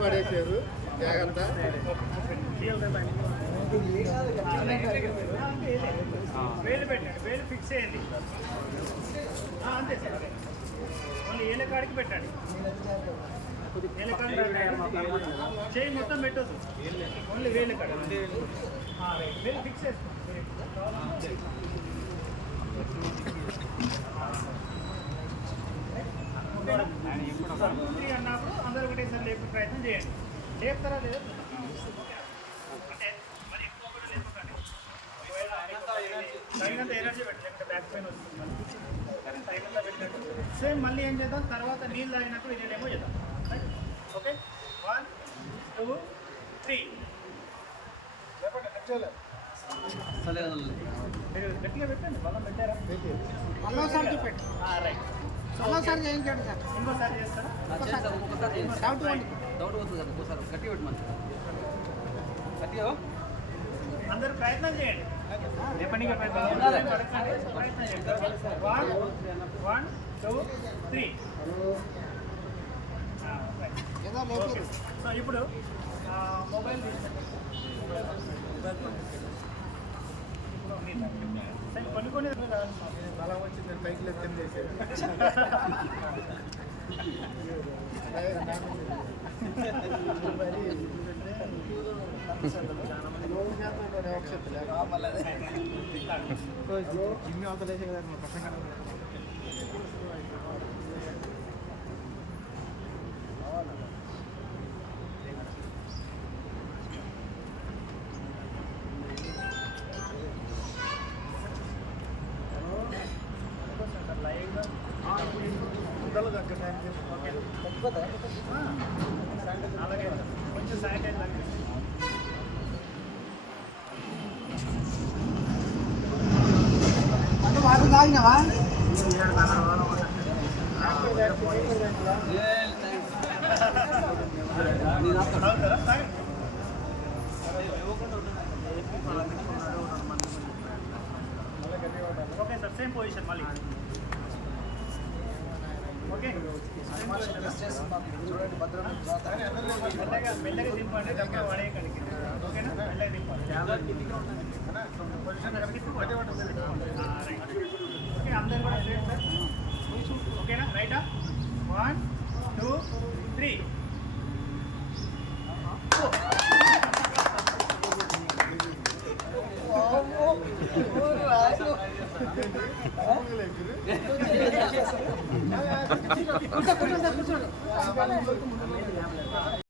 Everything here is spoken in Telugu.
పడేసారు జాగ్రత్త వేలు పెట్టండి వేలు ఫిక్స్ చేయండి అంతే సార్ ఓన్లీ ఏళ్ళ కాడికి పెట్టండి ఏళ్ళ కాడికి పెట్టండి చేయి మొత్తం పెట్టొద్దు ఓన్లీ వేలు కాడ వేలు ఫిక్స్ చేసుకోండి త్రీ అన్నప్పుడు అందరూ ఒకటేసారి లేపే ప్రయత్నం చేయండి. లేపుతారా లేదా? అంటే మరి ఎక్కువ కూడా లేపకండి తగినంత ఎనర్జీ పెట్టండి బ్యాక్ పెయిన్ వస్తుంది. తగినంత పెట్టండి. సేమ్ మళ్ళీ ఏం చేద్దాం? తర్వాత నీళ్ళు తాగినప్పుడు ఇదే డెమో చేద్దాం. ఓకే వన్ టూ త్రీ మీరు గట్టిగా పెట్టండి బలం పెట్టారా? రైట్ మళ్ళోసారి చేయించండి సార్? ఇంకోసారి చేస్తారా? డౌట్ డౌట్ ఒకసారి గట్టిగా అందరూ ప్రయత్నం చేయండి. రేపటిగా ప్రయత్నం ప్రయత్నం చేయండి. One one two three so ఇప్పుడు ఆ, మొబైల్ తీసుకోండి. సరే, కొన్ని కొన్ని బలం వచ్చింది పైకి లెక్కన అవతలేసే కదా ఉండలు తగ్గడానికి అలాగే కొంచెం శానిటైజ్ లాగా అంటే వాటర్ తాగినావా తాగుతారా? తాగండి. ఓకే సార్ సేమ్ పొజిషన్ మళ్ళీ ఓకేనా రైటా వన్ టూ త్రీ ఓకే అందరు ఓకేనా రైటా వన్